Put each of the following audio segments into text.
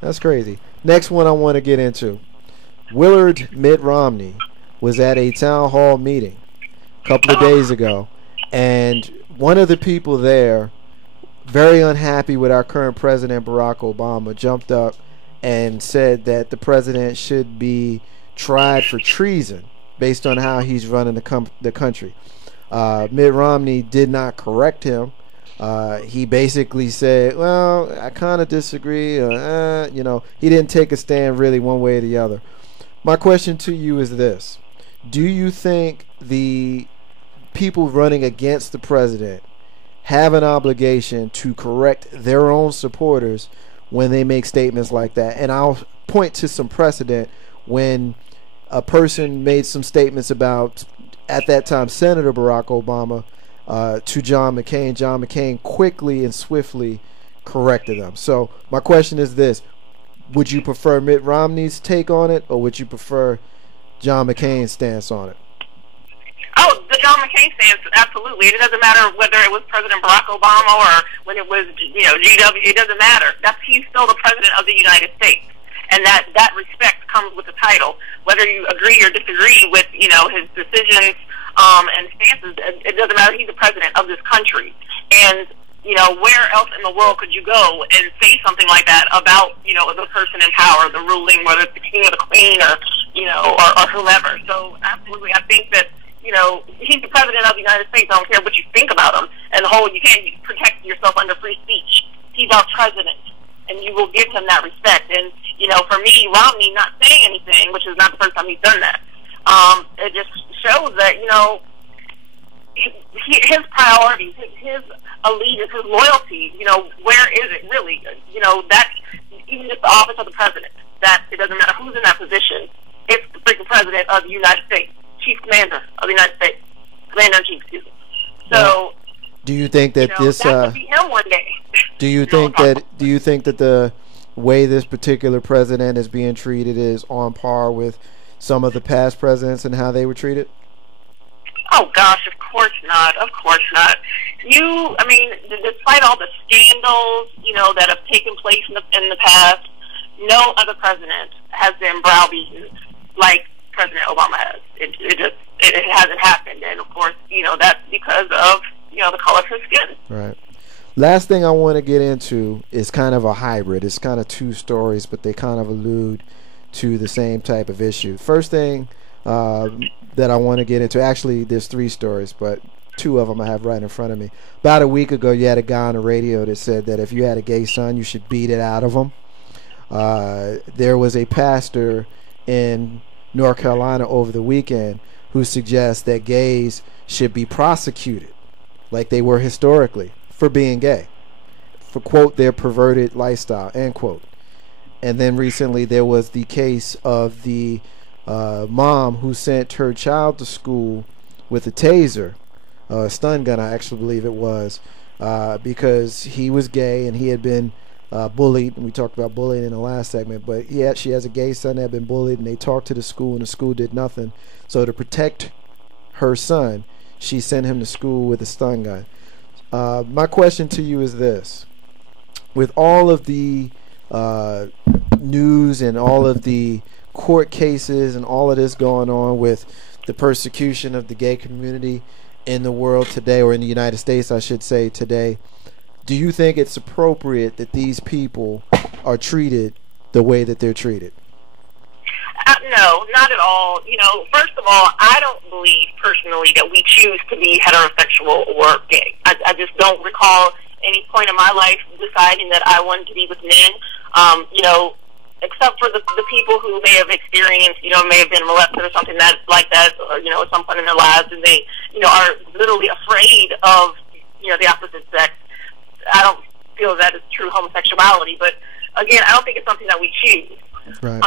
That's crazy. Next one I want to get into. Willard Mitt Romney was at a town hall meeting a couple of days ago, and one of the people there, very unhappy with our current president Barack Obama, jumped up and said that the president should be tried for treason based on how he's running the country. Mitt Romney did not correct him. He basically said, well, I kind of disagree. He didn't take a stand really one way or the other. My question to you is this. Do you think the people running against the president have an obligation to correct their own supporters when they make statements like that? And I'll point to some precedent when a person made some statements about, at that time, Senator Barack Obama to John McCain. John McCain quickly and swiftly corrected them. So my question is this. Would you prefer Mitt Romney's take on it, or would you prefer John McCain's stance on it? Oh, the John McCain stance, absolutely. It doesn't matter whether it was President Barack Obama or when it was, GW. It doesn't matter. He's still the president of the United States, and that respect comes with the title. Whether you agree or disagree with, his decisions and stances, it doesn't matter. He's the president of this country, and where else in the world could you go and say something like that about, the person in power, the ruling, whether it's the king or the queen or, or whomever. So absolutely, I think that, he's the president of the United States. I don't care what you think about him. And you can't protect yourself under free speech. He's our president, and you will give him that respect. And, for me, Romney not saying anything, which is not the first time he's done that, it just shows that, his priorities, his allegiance, his loyalty, where is it really? That's even just the office of the president. That it doesn't matter who's in that position. It's the freaking president of the United States, chief commander of the United States, commander-in-chief, excuse me. So, do you think that this? That could be him one day. Do you think that the way this particular president is being treated is on par with some of the past presidents and how they were treated? Oh gosh, of course not. Of course not. Despite all the scandals, that have taken place in the past, no other president has been browbeaten like President Obama has. It hasn't happened, and of course, that's because of the color of his skin. Right. Last thing I want to get into is kind of a hybrid. It's kind of two stories, but they kind of allude to the same type of issue. First thing that I want to get into, actually there's three stories, but two of them I have right in front of me. About a week ago, you had a guy on the radio that said that if you had a gay son, you should beat it out of him. There was a pastor in North Carolina over the weekend who suggests that gays should be prosecuted like they were historically for being gay, for, quote, their perverted lifestyle, end quote. And then recently there was the case of the mom who sent her child to school with a taser, a stun gun, I actually believe it was, because he was gay and he had been bullied. And we talked about bullying in the last segment, but she has a gay son that had been bullied, and they talked to the school, and the school did nothing. So to protect her son, she sent him to school with a stun gun. My question to you is this. With all of the news and all of the court cases and all of this going on with the persecution of the gay community in the world today, or in the United States I should say today, do you think it's appropriate that these people are treated the way that they're treated? No, not at all. First of all, I don't believe personally that we choose to be heterosexual or gay. I just don't recall any point in my life deciding that I wanted to be with men. Except for the people who may have experienced, may have been molested or something like that, or, at some point in their lives, and they, are literally afraid of, the opposite sex. I don't feel that is true homosexuality, but again, I don't think it's something that we choose. Right.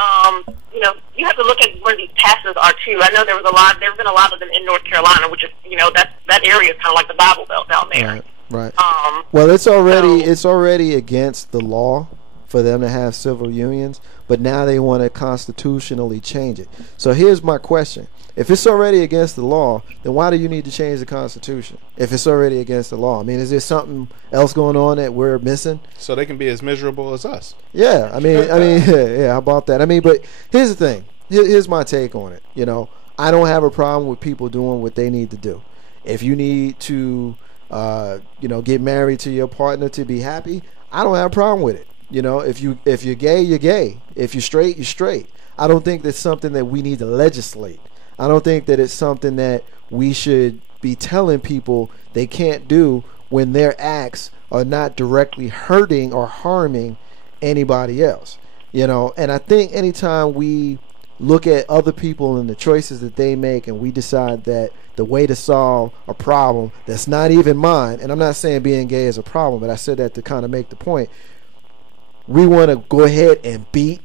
You have to look at where these pastors are too. I know there's been a lot of them in North Carolina, which is, that area is kind of like the Bible Belt down there. Right. Well, it's already against the law for them to have civil unions, but now they want to constitutionally change it. So here's my question. If it's already against the law, then why do you need to change the Constitution? If it's already against the law, I mean, is there something else going on that we're missing? So they can be as miserable as us. Yeah, I mean, yeah, how about that? I mean, but here's the thing. Here's my take on it. You know, I don't have a problem with people doing what they need to do. If you need to, you know, get married to your partner to be happy, I don't have a problem with it. You know, if you're gay, you're gay. If you're straight, you're straight. I don't think that's something that we need to legislate. I don't think that it's something that we should be telling people they can't do when their acts are not directly hurting or harming anybody else. You know, and I think anytime we look at other people and the choices that they make, and we decide that the way to solve a problem that's not even mine, and I'm not saying being gay is a problem, but I said that to kind of make the point, we want to go ahead and beat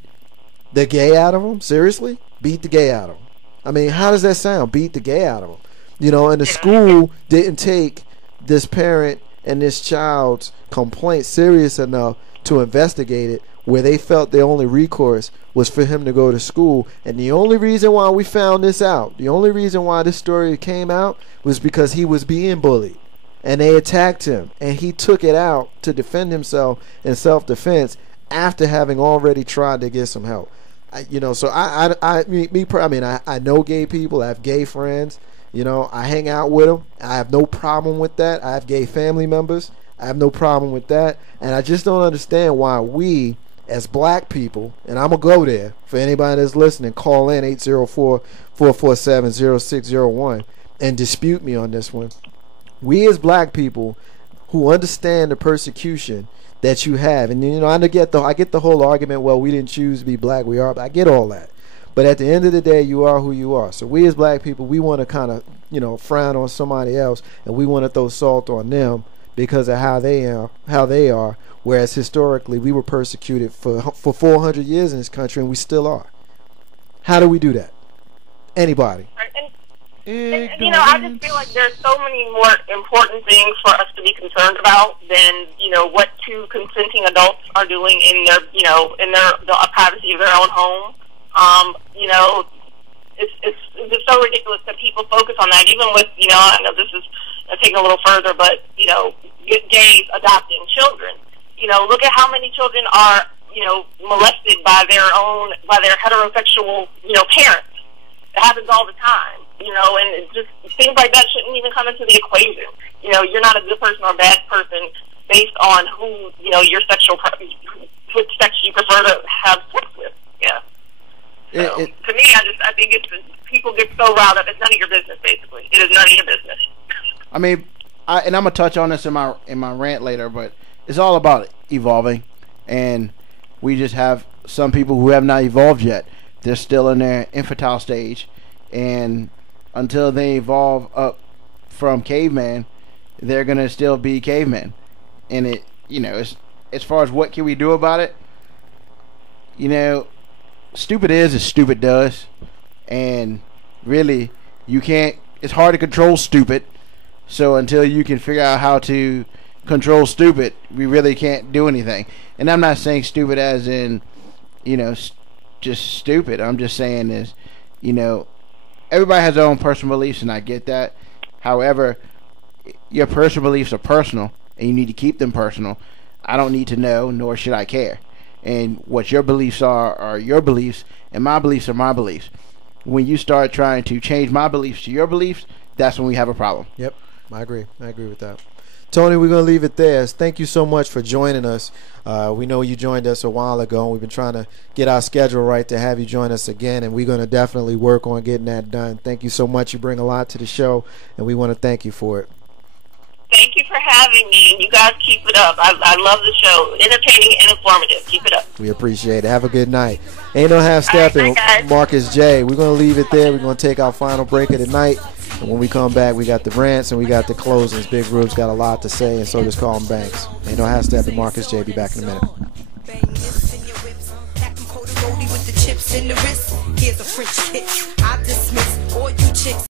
the gay out of them. Seriously? Beat the gay out of them. I mean, how does that sound? Beat the gay out of them. You know, and the school didn't take this parent and this child's complaint serious enough to investigate it, where they felt their only recourse was for him to go to school. And the only reason why we found this out, the only reason why this story came out, was because he was being bullied. And they attacked him. And he took it out to defend himself in self-defense after having already tried to get some help. You know, so I know gay people. I have gay friends. You know, I hang out with them. I have no problem with that. I have gay family members. I have no problem with that. And I just don't understand why we, as black people, and I'm going to go there for anybody that's listening, call in 804-447-0601 and dispute me on this one. We as black people who understand the persecution that you have, and you know, I get the whole argument, well, we didn't choose to be black, we are. I get all that, but at the end of the day, you are who you are. So we as black people, we want to kind of, you know, frown on somebody else, and we want to throw salt on them because of how they are. Whereas historically, we were persecuted for 400 years in this country, and we still are. How do we do that? Anybody? And, you know, I just feel like there's so many more important things for us to be concerned about than, you know, what two consenting adults are doing in their, you know, in the privacy of their own home. You know, it's just so ridiculous that people focus on that. Even with, you know, I know this is taking a little further, but, you know, gays adopting children. You know, look at how many children are, you know, molested by their heterosexual, you know, parents. It happens all the time. You know, and it just things like that shouldn't even come into the equation. You know, you're not a good person or a bad person based on who, you know, your which sex you prefer to have sex with. Yeah. So, to me, I think it's people get so riled up. It's none of your business. Basically, it is none of your business. I mean, and I'm gonna touch on this in my rant later, but it's all about evolving, and we just have some people who have not evolved yet. They're still in their infantile stage, and until they evolve up from caveman, they're gonna still be cavemen. And it, you know, as far as what can we do about it, you know, stupid is as stupid does, and really, you can't. It's hard to control stupid. So until you can figure out how to control stupid, we really can't do anything. And I'm not saying stupid as in, you know, just stupid. I'm just saying is, you know, everybody has their own personal beliefs, and I get that. However, your personal beliefs are personal, and you need to keep them personal. I don't need to know, nor should I care. And what your beliefs are your beliefs, and my beliefs are my beliefs. When you start trying to change my beliefs to your beliefs, that's when we have a problem. Yep, I agree with that. Tony, we're going to leave it there. Thank you so much for joining us. We know you joined us a while ago, and we've been trying to get our schedule right to have you join us again, and we're going to definitely work on getting that done. Thank you so much. You bring a lot to the show, and we want to thank you for it. Thank you for having me, and you guys keep it up. I love the show. Entertaining and informative. Keep it up. We appreciate it. Have a good night. Ain't no half stepping. Right, Marcus J. We're going to leave it there. We're going to take our final break of the night. And when we come back, we got the rants and we got the closings. Big Rube's got a lot to say, and so does Carlton Banks. Ain't no half stepping. Marcus J. Be back in a minute. Here's a French kiss. I dismiss all you chicks.